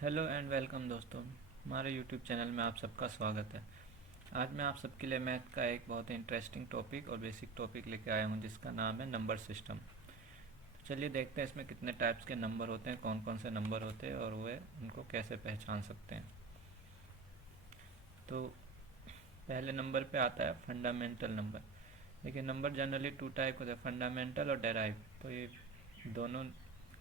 Hello and welcome दोस्तों, हमारे YouTube channel में आप सबका स्वागत है। आज मैं आप सबके लिए मैथ का एक बहुत ही इंटरेस्टिंग टॉपिक और बेसिक टॉपिक लेके आया हूँ जिसका नाम है नंबर सिस्टम। तो चलिए देखते हैं इसमें कितने टाइप्स के नंबर होते हैं, कौन कौन से नंबर होते हैं और वे उनको कैसे पहचान सकते हैं। तो पहले नंबर पे आता है फंडामेंटल नंबर। देखिए नंबर जनरली टू टाइप होते हैं, फंडामेंटल और डेराइव। तो ये दोनों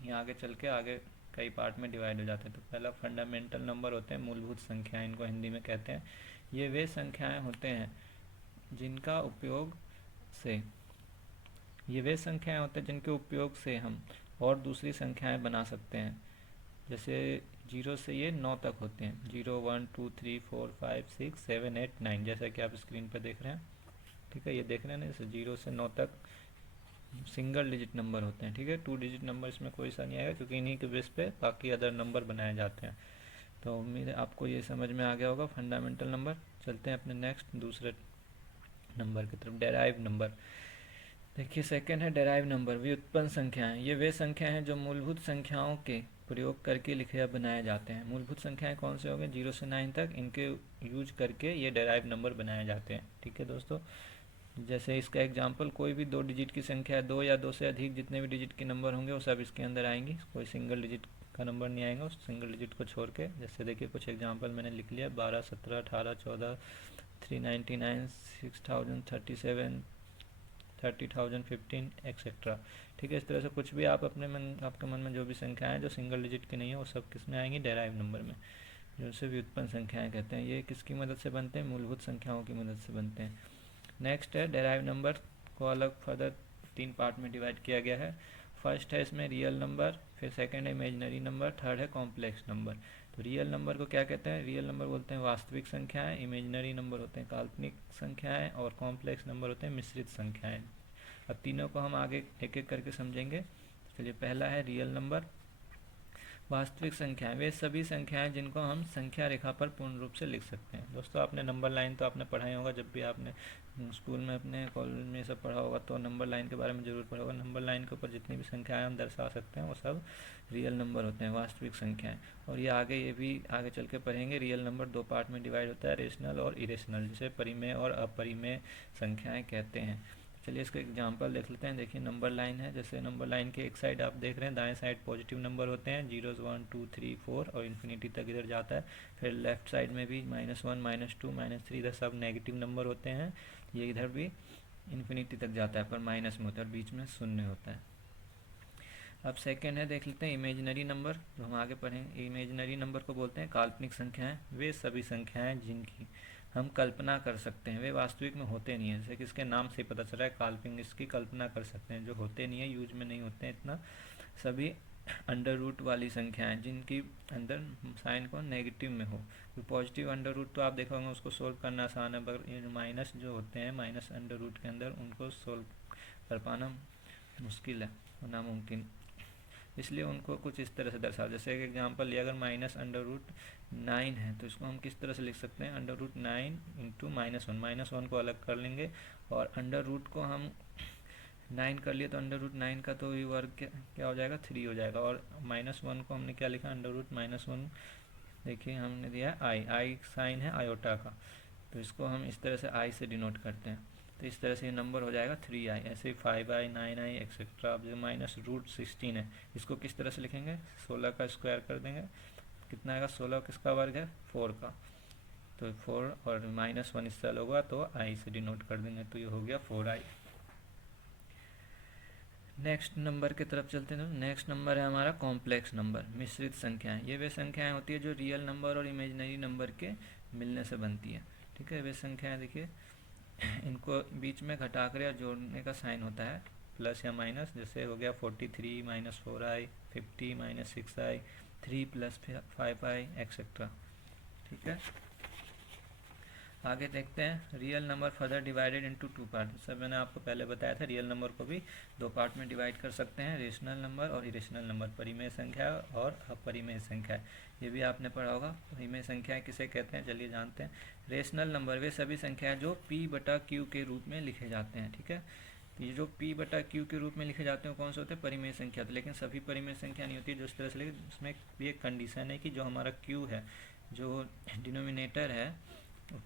ही आगे चल के आगे कई पार्ट में डिवाइड हो जाते हैं। तो पहला फंडामेंटल नंबर होते हैं मूलभूत संख्याएं, इनको हिंदी में कहते हैं। ये वे संख्याएं होते हैं जिनका उपयोग से ये वे संख्याएं होते हैं जिनके उपयोग से हम और दूसरी संख्याएं बना सकते हैं। जैसे जीरो से ये 9 तक होते हैं, 0 1 2 3 4 5 6 7 8 9, जैसा कि आप स्क्रीन पर देख रहे हैं। ठीक है, ये देख रहे हैं ना, जैसे 0 से 9 तक सिंगल डिजिट नंबर होते हैं। ठीक है, टू डिजिट नंबर इसमें कोई सा नहीं आएगा क्योंकि इन्हीं के बेस पे बाकी अदर नंबर बनाए जाते हैं। तो उम्मीद है आपको ये समझ में आ गया होगा फंडामेंटल नंबर। चलते हैं अपने नेक्स्ट दूसरे नंबर की तरफ, डेराइव नंबर। देखिए सेकंड है डेराइव नंबर, व्युत्पन्न संख्याएं। ये वे संख्याएं हैं जो मूलभूत संख्याओं के प्रयोग करके लिखे या बनाए जाते हैं। मूलभूत संख्याएं कौन से हो गए, 0 से 9 तक, इनके यूज करके ये डेराइव नंबर बनाए जाते हैं। ठीक है दोस्तों, जैसे इसका एग्जांपल, कोई भी 2 डिजिट की संख्या है, 2 या 2 से अधिक जितने भी डिजिट के नंबर होंगे वो सब इसके अंदर आएंगी। कोई सिंगल डिजिट का नंबर नहीं आएगा उस सिंगल डिजिट को छोड़ के। जैसे देखिए कुछ एग्जांपल मैंने लिख लिया, 12 17 18 14 399 6037 30,000 15 एक्सेट्रा। ठीक है, इस तरह से कुछ भी आप आपके मन में जो भी संख्याएं हैं जो सिंगल डिजिट की नहीं है वो सब किस में आएंगी, डेराइव नंबर में, जिनसे व्युत्पन्न संख्याएं कहते हैं। ये किसकी मदद से बनते हैं, मूलभूत संख्याओं की मदद से बनते हैं। नेक्स्ट है डेराइव नंबर को अलग फर्दर 3 पार्ट में डिवाइड किया गया है। फर्स्ट है इसमें रियल नंबर, फिर सेकंड है इमेजिनरी नंबर, थर्ड है कॉम्प्लेक्स नंबर। तो रियल नंबर को क्या कहते हैं, रियल नंबर बोलते हैं वास्तविक संख्याएं, इमेजिनरी नंबर होते हैं काल्पनिक संख्याएं और कॉम्प्लेक्स नंबर होते हैं मिश्रित संख्याएं। अब तीनों को हम आगे एक एक करके समझेंगे। चलिए पहला है रियल नंबर। वास्तविक संख्याएं वे सभी संख्याएं जिनको हम संख्या रेखा पर पूर्ण रूप से लिख सकते हैं। दोस्तों आपने नंबर लाइन तो आपने पढ़ा ही होगा, जब भी आपने स्कूल में अपने कॉलेज में सब पढ़ा होगा तो नंबर लाइन के बारे में ज़रूर पढ़ा होगा। नंबर लाइन के ऊपर जितनी भी संख्याएं हम दर्शा सकते हैं वो सब रियल नंबर होते हैं, वास्तविक संख्याएं। और ये भी आगे चल के पढ़ेंगे। रियल नंबर 2 पार्ट में डिवाइड होता है, रेशनल और इरेशनल, जिसे परिमेय और अपरिमेय संख्याएं कहते हैं। चलिए इसका एग्जांपल देख लेते हैं। देखिए नंबर लाइन है, जैसे नंबर लाइन के एक साइड आप देख रहे हैं, दाएं साइड पॉजिटिव नंबर होते हैं, 0 1 2 3 4 और इन्फिनिटी तक इधर जाता है। फिर लेफ्ट साइड में भी -1 -2 -3, इधर सब नेगेटिव नंबर होते हैं। ये इधर भी इन्फिनिटी तक जाता है पर माइनस में होता है और बीच में शून्य होता है। अब सेकेंड है, देख लेते हैं इमेजिनरी नंबर, जो हम आगे पढ़ेंगे। इमेजिनरी नंबर को बोलते हैं काल्पनिक संख्याएं। वे सभी संख्याएं जिनकी हम कल्पना कर सकते हैं, वे वास्तविक में होते नहीं है। जैसे कि इसके नाम से ही पता चल रहा है काल्पनिक, इसकी कल्पना कर सकते हैं, जो होते नहीं है, यूज में नहीं होते हैं इतना। सभी अंडर रूट वाली संख्याएं जिनकी अंदर साइन को नेगेटिव में हो। तो पॉजिटिव अंडर रूट तो आप देखोगे उसको सोल्व करना आसान है, मगर ये माइनस जो होते हैं, माइनस अंडर रूट के अंदर उनको सोल्व कर पाना मुश्किल है, नामुमकिन। इसलिए उनको कुछ इस तरह से दर्शाओ। जैसे एक एग्जांपल लिया, अगर -√9 है तो इसको हम किस तरह से लिख सकते हैं, √9 इंटू -1 को अलग कर लेंगे और अंडर रूट को हम 9 कर लिए तो √9 का तो वर्ग क्या हो जाएगा, 3 हो जाएगा। और -1 को हमने क्या लिखा, √-1, देखिए हमने दिया आई साइन है आयोटा का, तो इसको हम इस तरह से आई से डिनोट करते हैं। तो इस तरह से ये नंबर हो जाएगा 3i। ऐसे ही 5i 9i एक्सेट्रा। अब जो -√16 है इसको किस तरह से लिखेंगे, 16 का स्क्वायर कर देंगे, कितना आएगा, 16 किसका वर्ग है, 4 का। तो 4 और -1 इससे अलग होगा तो i से डिनोट कर देंगे, तो ये हो गया 4i। नेक्स्ट नंबर की तरफ चलते हैं। नेक्स्ट नंबर है हमारा कॉम्प्लेक्स नंबर, मिश्रित संख्याएं। ये वे संख्याएं होती है जो रियल नंबर और इमेजिनरी नंबर के मिलने से बनती है। ठीक है, वे संख्याएं देखिए इनको बीच में घटाकर या जोड़ने का साइन होता है, प्लस या माइनस। जैसे हो गया 43 -4i, 50 -6i, 3 + 5i एक्सेट्रा। ठीक है, आगे देखते हैं। Real number further divided into 2 part. सब मैंने आपको पहले बताया था, रियल नंबर को भी 2 पार्ट में डिवाइड कर सकते हैं, रेशनल नंबर और इरेशनल नंबर, परिमेय संख्या और अपरिमेय संख्या। ये भी आपने पढ़ा होगा। परिमेय संख्याएं किसे कहते हैं, चलिए जानते हैं। रेशनल नंबर वे सभी संख्याएं जो p/q के रूप में लिखे जाते हैं। ठीक है, तो ये जो p बटा q के रूप में लिखे जाते हैं कौन से होते हैं, परिमेय संख्या। तो लेकिन सभी परिमेय संख्या नहीं होती जो इस तरह से, लेकिन उसमें ये कंडीशन है कि जो हमारा q है, जो डिनोमिनेटर है,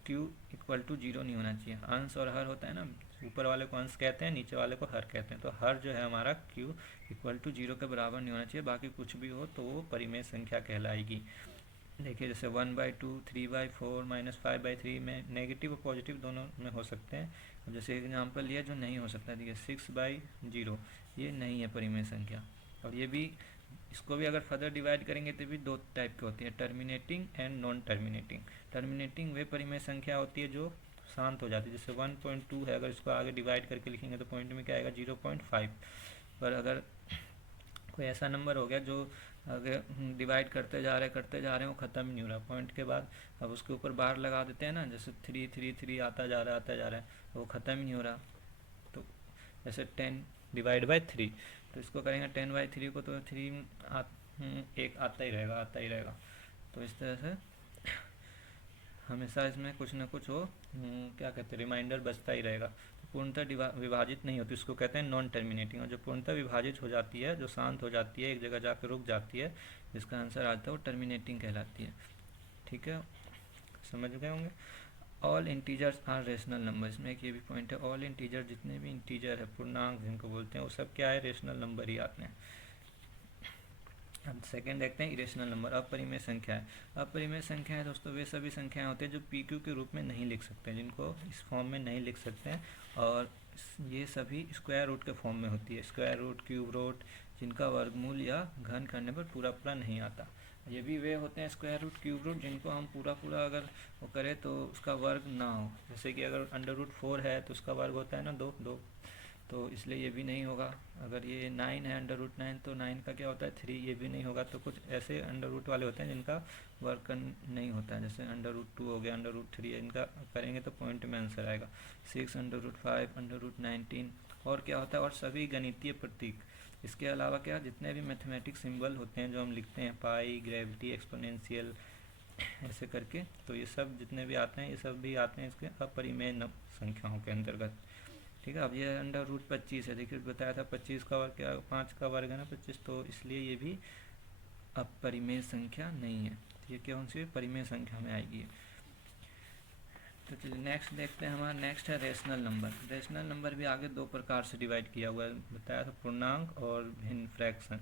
q इक्वल टू 0 नहीं होना चाहिए। अंश और हर होता है ना, ऊपर वाले को अंश कहते हैं, नीचे वाले को हर कहते हैं। तो हर जो है हमारा q इक्वल टू 0 के बराबर नहीं होना चाहिए, बाकी कुछ भी हो तो वो परिमेय संख्या कहलाएगी। देखिए जैसे 1/2, 3/4, -5/3 में नेगेटिव और पॉजिटिव दोनों में हो सकते हैं। अब जैसे एग्जांपल लिया जो नहीं हो सकता, देखिए 6/0, ये नहीं है परिमेय संख्या। और ये भी, इसको भी अगर फर्दर डिवाइड करेंगे तो भी दो टाइप की होती है, terminating and non terminating. Terminating वे परिमेय संख्या होती है जो शांत हो जाती है, जैसे 1.2 है, अगर इसको आगे डिवाइड करके लिखेंगे तो पॉइंट में क्या आएगा, 0.5। पर अगर कोई ऐसा नंबर हो गया जो अगर डिवाइड करते जा रहे हैं वो ख़त्म ही नहीं हो रहा पॉइंट के बाद, अब उसके ऊपर बार लगा देते हैं ना, जैसे 3 3 3 आता जा रहा है, वो ख़त्म ही नहीं हो रहा। तो जैसे 10/3, तो इसको करेंगे 10/3 को, तो 3 एक आता ही रहेगा। तो इस तरह से हमेशा इसमें कुछ ना कुछ हो, क्या कहते हैं, रिमाइंडर बचता ही रहेगा। तो पूर्णतः विभाजित नहीं होती, इसको कहते हैं नॉन टर्मिनेटिंग। और जो पूर्णतः विभाजित हो जाती है, जो शांत हो जाती है, एक जगह जाकर रुक जाती है, जिसका आंसर आता है वो टर्मिनेटिंग कहलाती है। ठीक है, समझ गए होंगे। All integers are rational number, इसमें एक ये भी पॉइंट है, ऑल इंटीजर, जितने भी इंटीजर है, पूर्णांक जिनको बोलते हैं, वो सब क्या है, रेशनल नंबर ही आते हैं। अब सेकंड देखते हैं इरेशनल नंबर, अपरिमेय संख्या है। अपरिमेय संख्या है दोस्तों वे सभी संख्याएं होती हैं जो पी क्यू के रूप में नहीं लिख सकते, जिनको इस फॉर्म में नहीं लिख सकते हैं, और ये सभी स्क्वायर रूट के फॉर्म में होती है, स्क्वायर रूट, क्यूब रूट, जिनका वर्गमूल या घन करने पर पूरा पूरा नहीं आता। ये भी वे होते हैं स्क्वायर रूट, क्यूब रूट, जिनको हम पूरा पूरा अगर वो करें तो उसका वर्ग ना हो। जैसे कि अगर √4 है तो उसका वर्ग होता है ना 2, तो इसलिए ये भी नहीं होगा। अगर ये 9 है √9, तो 9 का क्या होता है 3, ये भी नहीं होगा। तो कुछ ऐसे अंडर रूट वाले होते हैं जिनका वर्क नहीं होता है, जैसे √2 हो गया, √3, इनका करेंगे तो पॉइंट में आंसर आएगा। 6, √5, √19, और क्या होता है, और सभी गणितीय प्रतीक। इसके अलावा क्या, जितने भी मैथमेटिक्स सिंबल होते हैं जो हम लिखते हैं, पाई, ग्रेविटी, एक्सपोनेंशियल, ऐसे करके, तो ये सब जितने भी आते हैं, ये सब भी आते हैं इसके अपरिमेय संख्याओं के अंतर्गत। ठीक है, अब ये √25 है, देखिए बताया था 25 का वर्ग, क्या 5 का वर्ग है ना 25, तो इसलिए ये भी अपरिमेय संख्या नहीं है। ये कौन सी परिमेय संख्या में आएगी। तो चलिए नेक्स्ट देखते हैं, हमारा नेक्स्ट है रेशनल नंबर। रेशनल नंबर भी आगे दो प्रकार से डिवाइड किया हुआ है, बताया था, पूर्णांक और भिन्न फ्रैक्शन।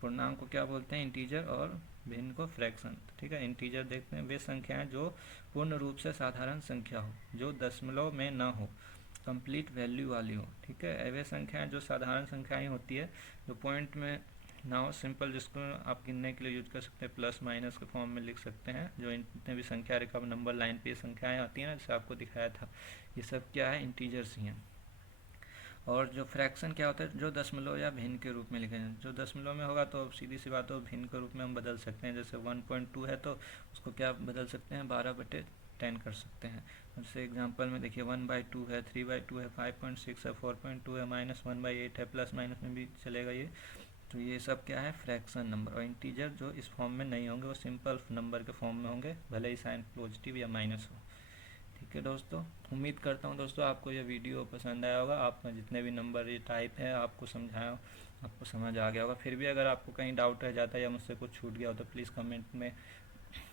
पूर्णांक को क्या बोलते हैं, इंटीजर, और भिन्न को फ्रैक्शन। ठीक है, इंटीजर देखते हैं वे संख्याएं जो पूर्ण रूप से साधारण संख्या हो, जो दशमलव में न हो, कंप्लीट वैल्यू वाली हो। ठीक है, वे संख्याएं जो साधारण संख्याएं होती है, जो पॉइंट में ना हो, सिंपल, जिसको आप गिनने के लिए यूज कर सकते हैं, प्लस माइनस के फॉर्म में लिख सकते हैं। जो इतने भी संख्या रेखा नंबर लाइन पे संख्याएं आती हैं ना, जैसे आपको दिखाया था, ये सब क्या है, इंटीजर्स ही हैं। और जो फ्रैक्शन क्या होता है, जो दशमलव या भिन्न के रूप में लिखे हैं। जो दशमलव में होगा तो सीधी सी बात हो, भिन्न के रूप में हम बदल सकते हैं। जैसे 1.2 है तो उसको क्या बदल सकते हैं, 12/10 कर सकते हैं। जैसे एग्जांपल में देखिए 1/2 है, 3/2 है, 5.6 है, 4.2 है, -1/8 है, प्लस माइनस में भी चलेगा ये। तो ये सब क्या है, फ्रैक्शन नंबर। और इंटीजर जो इस फॉर्म में नहीं होंगे, वो सिंपल नंबर के फॉर्म में होंगे, भले ही साइन पॉजिटिव या माइनस हो। ठीक है दोस्तों, उम्मीद करता हूँ दोस्तों आपको ये वीडियो पसंद आया होगा। आपका जितने भी नंबर ये टाइप है आपको समझाया, आपको समझ आ गया होगा। फिर भी अगर आपको कहीं डाउट रह जाता है या मुझसे कुछ छूट गया हो तो प्लीज़ कमेंट में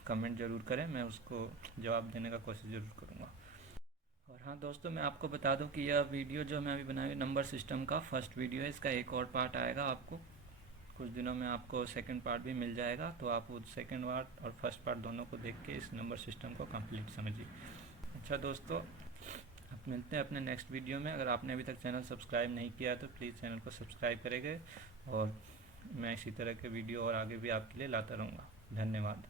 कमेंट ज़रूर करें, मैं उसको जवाब देने का कोशिश ज़रूर करूँगा। और हाँ दोस्तों, मैं आपको बता दूं कि यह वीडियो जो मैं अभी बनाई नंबर सिस्टम का फर्स्ट वीडियो है, इसका एक और पार्ट आएगा आपको कुछ दिनों में, आपको सेकंड पार्ट भी मिल जाएगा। तो आप वो सेकंड पार्ट और फर्स्ट पार्ट दोनों को देख के इस नंबर सिस्टम को कंप्लीट समझिए। अच्छा दोस्तों, आप मिलते हैं अपने नेक्स्ट वीडियो में। अगर आपने अभी तक चैनल सब्सक्राइब नहीं किया है तो प्लीज़ चैनल को सब्सक्राइब करेंगे, और मैं इसी तरह के वीडियो और आगे भी आपके लिए लाता रहूँगा। धन्यवाद।